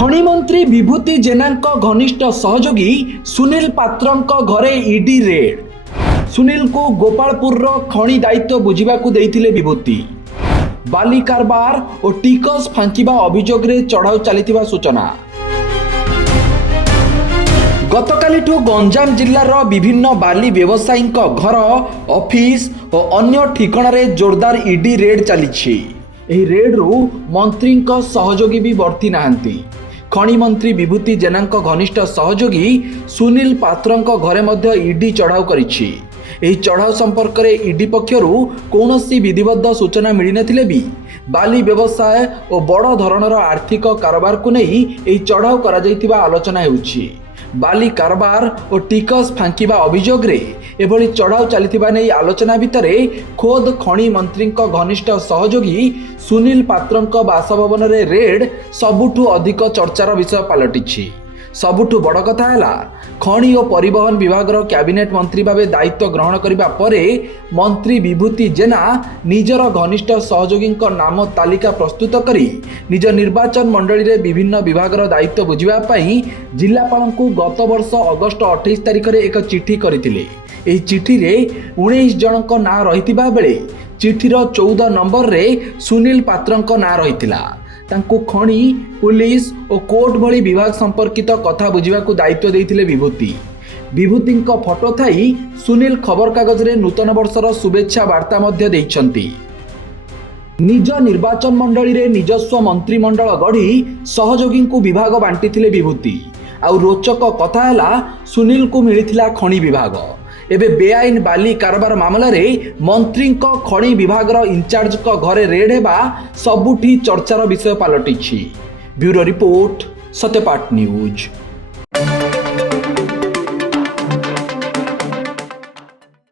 खनि मंत्री विभूति जेनांक घनिष्ठ सहयोगी सुनील पात्रंक घरे ईडी रेड। सुनील को गोपालपुर खनि दायित्व बुझिबाकू देइथिले विभूति। बाली कारबार और टिकस फांकिबा अभियोग रे चढ़ाऊ चलिथिबा सूचना। गतकालिठू गंजाम जिल्लार विभिन्न बाली व्यवसायी घर ऑफिस और अन्य ठिकाणा जोरदार ईडी रेड चली। रेड रु मंत्री सहयोगी भी बर्ती नाहांती। खनि मंत्री विभूति जेनांक घनिष्ठ सहयोगी सुनील पात्रंक घरे मध्य ईडी चढ़ाऊ करिछि। एही चढ़ाऊ संपर्क में ईडी पक्षरु कौनसी विधिबद्ध सूचना मिली नथिले भी बाली व्यवसाय और बड़ धरणर आर्थिक कारोबार को नहीं एही चढ़ाऊ करा जायतिबा आलोचना हेउछि। बाली कारबार और टिकस फांकिबा अभियोग रे एभली चढ़ाऊ चलिथिबा नै आलोचना भितरे खोद खनि मंत्री घनिष्ठ सहयोगी सुनील पात्रंक बासभवन रे रेड सबुठु अधिक चर्चार विषय पलटिछि। सबुठु बड़ कथा है खनि और परिवहन विभाग कैबिनेट मंत्री भाव दायित्व ग्रहण करने परे मंत्री विभूति जेना निजर घनिष्ठ सहयोगी नाम तालिका प्रस्तुत करी निज निर्वाचन मंडली रे विभिन्न विभाग दायित्व बुझापी जिलापाल को गत वर्ष अगस्ट 28 तारिख में एक चिठी करथिले। एही चिठी रे 19 जनक ना रहितिबा बेले चिठीर 14 नंबर रे सुनील पात्रंक ना रहितिला। तांको खनि पुलिस और कोर्ट भली विभाग संपर्कित कथा बुझाकू दायित्व देइथिले विभूति। विभूतिंक फोटो थाई सुनील खबर कागज रे नूतन वर्षर शुभेच्छा वार्ता मध्य देइछंती। निज निर्वाचन मंडली रे निजस्व मंत्रिमंडल गढ़ी सहयोगी को विभाग बांटिथिले विभूति। आउ रोचक कथा है सुनील को मिलिथिला खनि विभाग। एबे बेआईन बाली कारबार मामला रे मंत्री खनि विभाग इंचार्ज घरे रेड हेबा सबुठी चर्चार विषय पलटिछि। Bureau report Satyapath news.